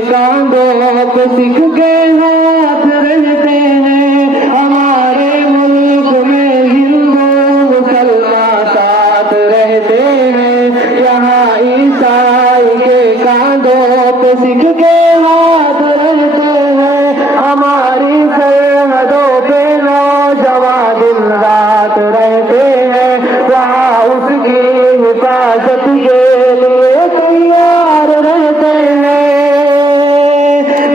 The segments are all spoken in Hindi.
कांधों पे सीख के हाथ रहते हैं। हमारे मुल्क में हिंदू मुसलमान साथ रहते हैं। यहाँ ईसाई के कांधों पे सीख के हाथ रहते हैं। हमारी सरहदों पे नौजवान दिन रात रहते हैं। वहाँ उसकी हिफाजत के लिए तैयार रहते हैं।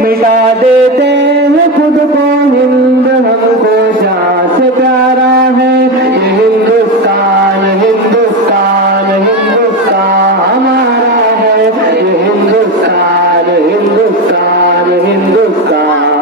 मिटा देते हैं खुद को हिंद, हमको जान से प्यारा है। ये हिंदुस्तान हिंदुस्तान हिंदुस्तान हमारा है। ये हिंदुस्तान हिंदुस्तान हिंदुस्तान